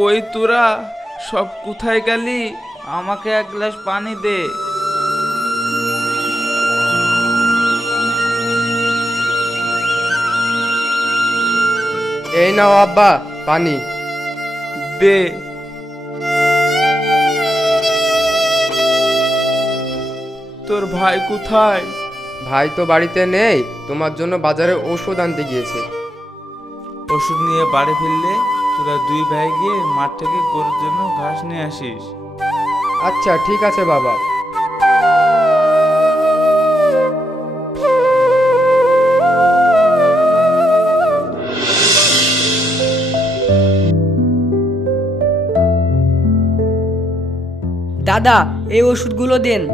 কই তোরা সব কোথায় গেলি? আমাকে এক গ্লাস পানি দে। এই নাও আব্বা পানি। দে। তোর ভাই কোথায়? ভাই তো বাড়িতে নেই, তোমার জন্য বাজারে ওষুধ আনতে গিয়েছে। ওষুধ নিয়ে বাড়ি ফিরলে তোরা দুই ভাই গিয়ে মাঠ থেকে গরুর জন্য ঘাস নিয়ে আসিস। আচ্ছা ঠিক আছে বাবা। দাদা এই ওষুধগুলো দেন।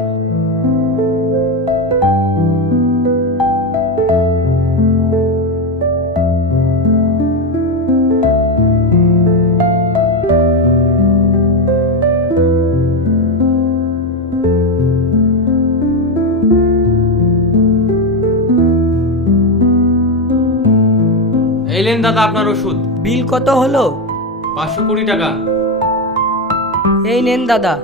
এলেন দাদা আপনার ওষুধ। বিল কত হলো? 520 টাকা। এই নেন দাদা।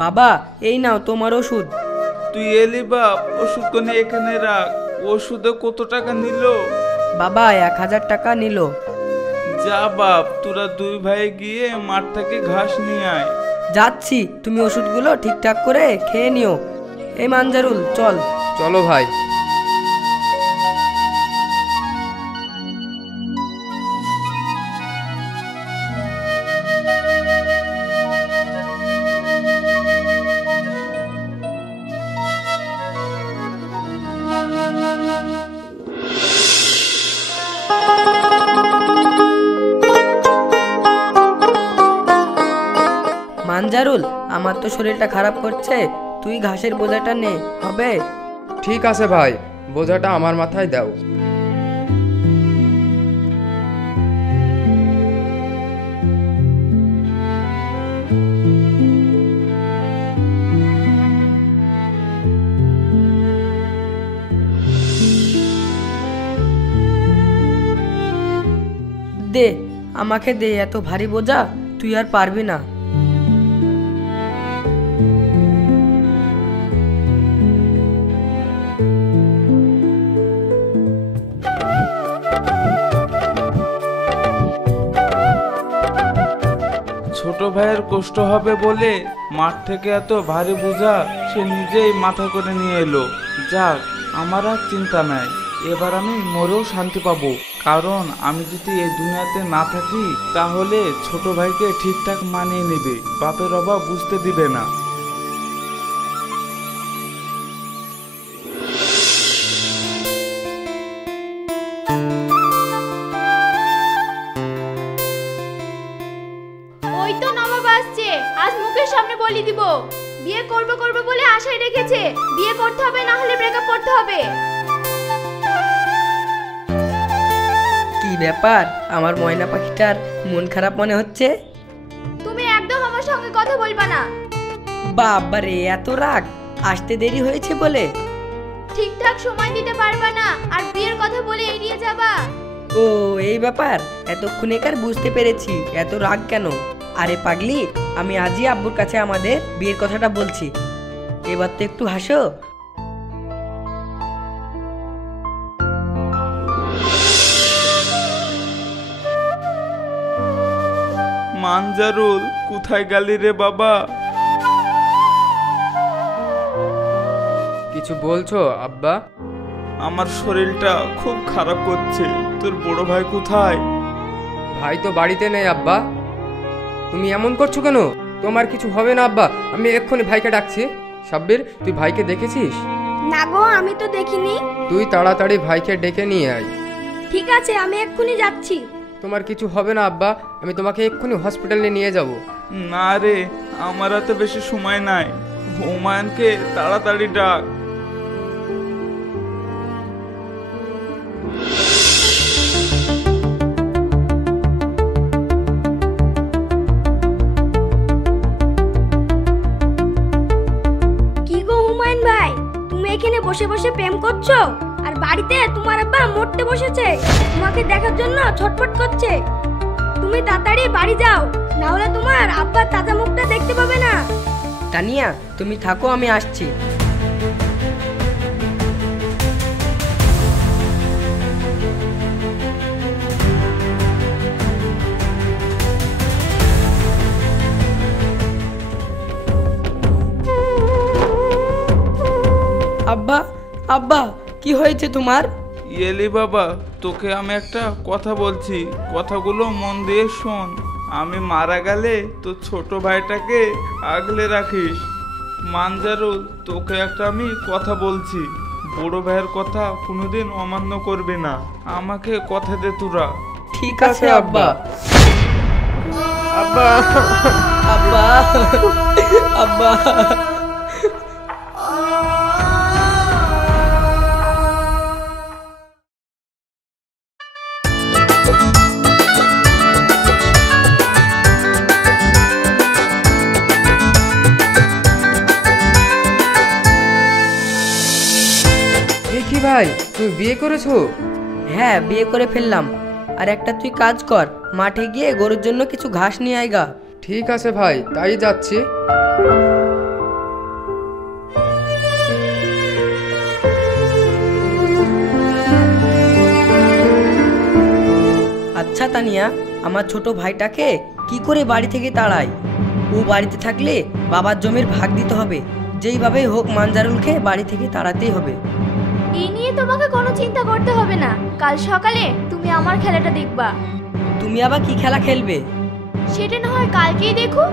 বাবা এই নাও তোমার ওষুধ। তুই এলি বাপ, ওষুধ কোনে এখানে রাখ। ওষুধে কত টাকা নিল? বাবা 1000 টাকা নিল। যা বাপ, তোরা দুই ভাই গিয়ে মাঠ থেকে ঘাস নিয়ে আয়। যাচ্ছি, তুমি ওষুধগুলো ঠিকঠাক করে খেয়ে নিও। এই মানজারুল চল। চলো ভাই। মানজারুল আমার তো শরীরটা খারাপ করছে, তুই ঘাসের বোঝাটা নে, হবে? ঠিক আছে ভাই, বোঝাটা আমার মাথায় দাও। দে আমাকে দে, এত ভারী বোঝা তুই আর পারবি না। ছোট ভাইয়ের কষ্ট হবে বলে মাঠ থেকে এত ভারী বোঝা সে নিজেই মাথা করে নিয়ে এলো। যাক, আমার আর চিন্তা নাই, এবার আমি মরেও শান্তি পাবো। কারণ আমি যদি এই দুনিয়াতে না থাকি তাহলে ছোট ভাইকে ঠিকঠাক মানিয়ে নেবে, বাপের অভাব বুঝতে দিবে না। ওই তো নবাব আসছে, আজ মুখের সামনে বলি দিব। বিয়ে করবে করবে বলে আশায় রেখেছে, বিয়ে করতে হবে, না হলে ব্রেকআপ করতে হবে। কি ব্যাপার, আমার ময়না পাখিটার মন খারাপ মনে হচ্ছে? তুমি একদম আমার সঙ্গে কথা বলবা না। বাবারে এত রাগ, আসতে দেরি হয়েছে বলে? ঠিকঠাক সময় দিতে পারবা না আর বিয়ের কথা বলে এড়িয়ে যাবা। ও এই ব্যাপার, এতক্ষণে কার বুঝতে পেরেছি, এত রাগ কেন? আরে পাগলি, আমি আজই আব্বুর কাছে আমাদের বিয়ের কথাটা বলছি, এবার তো একটু হাসো। মানজারুল, কোথায় গেলি রে বাবা? কিছু বলছো আব্বা? আমার শরীরটা খুব খারাপ করছে। তোর বড় ভাই কোথায়? ভাই তো বাড়িতে নেই আব্বা। তুমি এমন করছো কেন? তোমার কিছু হবে না আব্বা, আমি এক্ষুনি ভাইকে ডাকছি। সাব্বির, তুই ভাইকে দেখেছিস? না গো, আমি তো দেখিনি। তুই তাড়াতাড়ি ভাইকে ডেকে নিয়ে আয়। ঠিক আছে, আমি এক্ষুনি যাচ্ছি। তোমার কিছু হবে না আব্বা, আমি তোমাকে এক্ষুনি হসপিটালে নিয়ে যাব। না রে, আমার হাতে বেশি সময় নাই। হুমায়ুনকে তাড়াতাড়ি ডাক। বসে বসে প্রেম করছো আর বাড়িতে তোমার আব্বা মরতে বসেছে, তোমাকে দেখার জন্য ছটফট করছে। তুমি তাড়াতাড়ি বাড়ি যাও, না হলে তোমার আব্বার তাজা মুখটা দেখতে পাবে না। তানিয়া, তুমি থাকো, আমি আসছি। আব্বা, আব্বা, কি হয়েছে তোমার? এলি বাবা, তোকে আমি একটা কথা বলছি, কথাগুলো মন দিয়ে শোন। আমি মারা গেলে তো ছোট ভাইটাকে আগলে রাখিস। মানজারুল, তোকে একটা আমি কথা বলছি, বড় ভাইয়ের কথা কোনোদিন অমান্য করবে না। আমাকে কথা দে তোরা। ঠিক আছে আব্বা। আব্বা, আব্বা, আব্বা। কি ভাই, তুমি বিয়ে করেছো? হ্যাঁ, বিয়ে করে ফেললাম। আর একটা তুই কাজ কর, মাঠে গিয়ে গরুর জন্য কিছু ঘাস নিয়ে আয়গা। ঠিক আছে ভাই, তাই যাচ্ছি। আচ্ছা তানিয়া, আমার ছোট ভাইটাকে কি করে বাড়ি থেকে তাড়াই? ও বাড়িতে থাকলে বাবার জমির ভাগ দিতে হবে। যেইভাবেই হোক মানজারুলকে বাড়ি থেকে তাড়াতেই হবে। এই নিয়ে তোমাকে কোনো চিন্তা করতে হবে না, কাল সকালে তুমি আমার খেলাটা দেখবা। তুমি আবার কি খেলা খেলবে? সেটা না হয় কালকেই দেখো।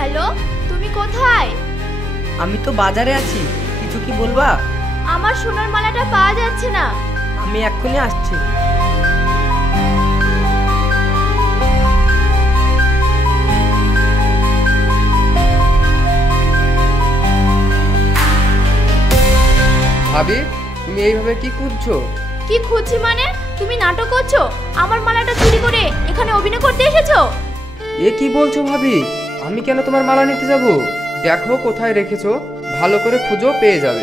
হ্যালো, তুমি কোথায়? আমি তো বাজারে আছি, কিছু কি বলবা? আমার সোনার মালাটা পাওয়া যাচ্ছে না। আমি এক্ষুনি আসছি। ভাবি, তুমি এইভাবে কি খুঁজছো? কি খুঁজছি মানে? তুমি নাটক করছো? আমার মালাটা চুরি করে এখানে অভিনয় করতে এসেছো? এ কি বলছো ভাবি? আমি কেন তোমার মালা নিতে যাব? দেখো কোথায় রেখেছো, ভালো করে খুঁজো, পেয়ে যাবে।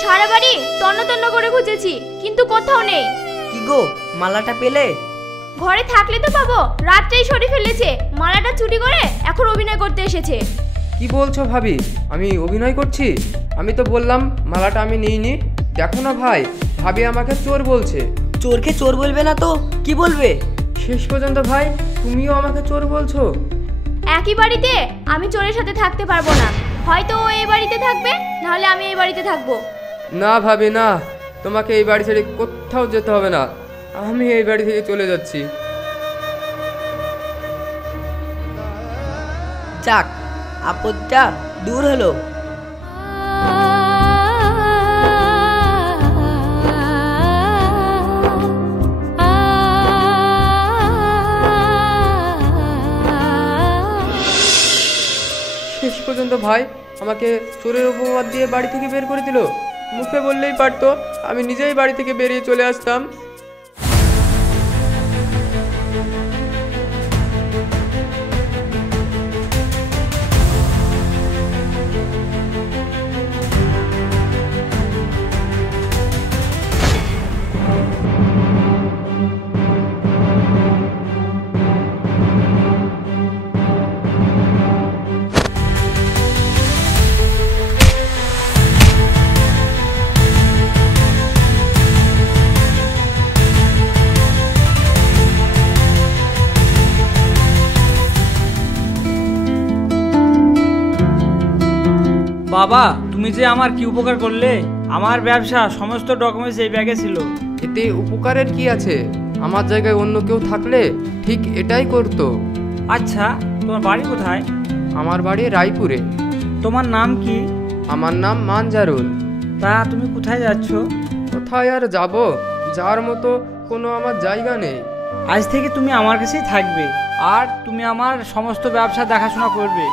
সারা বাড়ি তন্ন তন্ন করে খুঁজেছি, কিন্তু কোথাও নেই। কি গো, মালাটা পেলে? ঘরে থাকলে তো পাবো, রাত্রেই সরে ফেলেছে। মালাটা চুরি করে এখন অভিনয় করতে এসেছে। কি বলছো ভাবি? আমি অভিনয় করছি? আমি তো বললাম মালাটা আমি নিইনি। দেখো না ভাই, ভাবি আমাকে চোর বলছে। চোরকে চোর বলবে না তো কি বলবে? শেষ পর্যন্ত ভাই তুমিও আমাকে চোর বলছো? একই বাড়িতে আমি চোরের সাথে থাকতে পারবো না। হয়তো ও এই বাড়িতে থাকবে, নাহলে আমি এই বাড়িতে থাকবো। না ভাবি না, তোমাকে এই বাড়ি ছেড়ে কোথাও যেতে হবে না। আমি এই বাড়ি থেকে চলে যাচ্ছি। যাক, আপদটা দূর হলো। শেষ পর্যন্ত ভাই আমাকে চোরের অপবাদ দিয়ে বাড়ি থেকে বের করে দিল। মুখে বললেই পারতো, আমি নিজেই বাড়ি থেকে বেরিয়ে চলে আসতাম। বাবা, তুমি যে আমার কি উপকার করলে। আমার ব্যবসা সমস্ত ডকুমেন্টস এই ব্যাগে ছিল। এতে উপকারের কি আছে? আমার জায়গায় অন্য কেউ থাকলে ঠিক এটাই করতো। আচ্ছা, তোমার বাড়ি কোথায়? আমার বাড়ি রায়পুরে। তোমার নাম কি? আমার নাম মানজারুল। তা তুমি কোথায় যাচ্ছ? কোথায় আর যাব, যাওয়ার মতো কোনো আমার জায়গা নেই। আজ থেকে তুমি আমার কাছেই থাকবে আর তুমি আমার সমস্ত ব্যবসা দেখাশোনা করবে।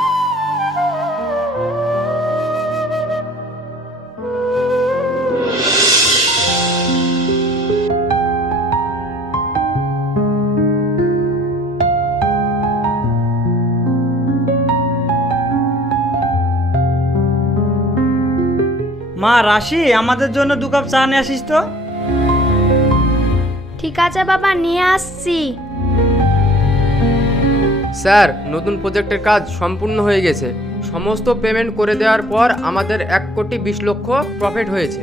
মা রাশি, আমাদের জন্য 2 কাপ চা নিয়ে আসিস তো। ঠিক আছে বাবা, নিয়ে আসছি। স্যার, নতুন প্রজেক্টের কাজ সম্পূর্ণ হয়ে গেছে। সমস্ত পেমেন্ট করে দেওয়ার পর আমাদের 1,20,00,000 প্রফিট হয়েছে।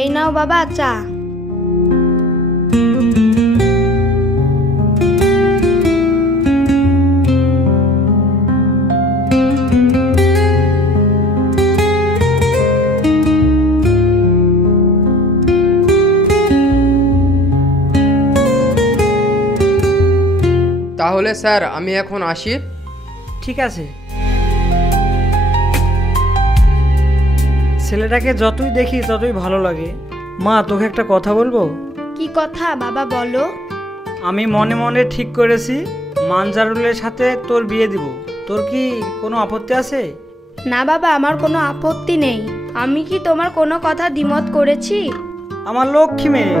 এই নাও বাবা চা। তাহলে স্যার আমি এখন আসি। ঠিক আছে। ছেলেটাকে যতই দেখি ততই ভালো লাগে। মা, তোকে একটা কথা বলবো? কি কথা বাবা, বলো। আমি মনে মনে ঠিক করেছি মানজারুলের সাথে তোর বিয়ে দিব। তোর কি কোনো আপত্তি আছে? না বাবা, আমার কোনো আপত্তি নেই। আমি কি তোমার কোনো কথা দ্বিমত করেছি? আমার লক্ষ্মী মেয়ে।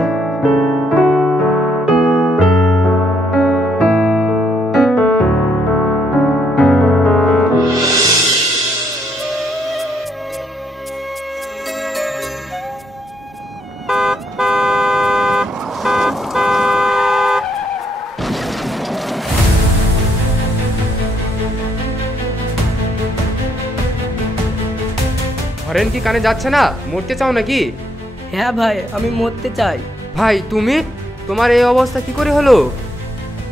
হরেন কি কানে যাচ্ছে না? মরতে চাও নাকি? হ্যাঁ ভাই, আমি মরতে চাই। ভাই তুমি, তোমার এই অবস্থা কি করে হলো?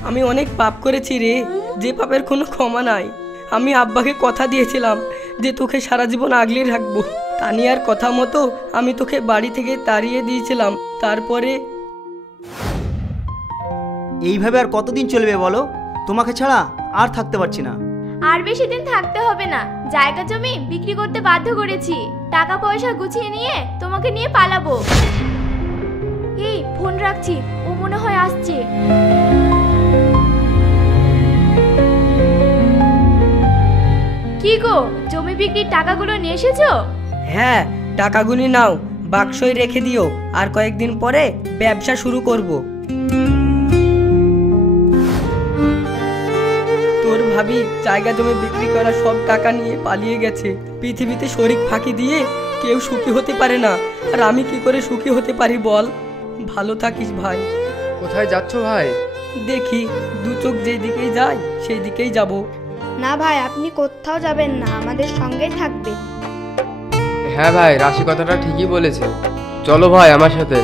আমি অনেক পাপ করেছি রে, যে পাপের কোনো ক্ষমা নাই। আমি আব্বাকে কথা দিয়েছিলাম যে তোকে সারা জীবন আগলে রাখবো। তানিয়ার কথা মতো আমি তোকে বাড়ি থেকে তাড়িয়ে দিয়েছিলাম। তারপরে এইভাবে আর কতদিন চলবে বলো? তোমাকে ছাড়া আর থাকতে পারছি না। আর বেশি দিন থাকতে হবে না, জায়গা জমি বিক্রি করতে বাধ্য করেছি। টাকা পয়সা গুছিয়ে নিয়ে তোমাকে নিয়ে পালাবো। এই ফোন রাখছি, ও মনে হয় আসছে। কি গো, জমি বিক্রির টাকাগুলো নিয়ে এসেছো? হ্যাঁ, টাকাগুলি নাও, বাক্সয় রেখে দিও। আর কয়েকদিন পরে ব্যবসা শুরু করব। তোর ভাবি জায়গা জমি বিক্রি করা সব টাকা নিয়ে পালিয়ে গেছে। পৃথিবীতে শরীক ফাঁকি দিয়ে কেউ সুখী হতে পারে না, আর আমি কি করে সুখী হতে পারি বল? ভালো থাকিস ভাই। কোথায় যাচ্ছ ভাই? দেখি, দু চোখ যেদিকেই যায় সেই দিকেই যাব। না ভাই, আপনি কোথাও যাবেন না, আমাদের সঙ্গেই থাকবেন। হ্যাঁ ভাই, রাশি কথাটা ঠিকই বলেছে। চলো ভাই আমার সাথে।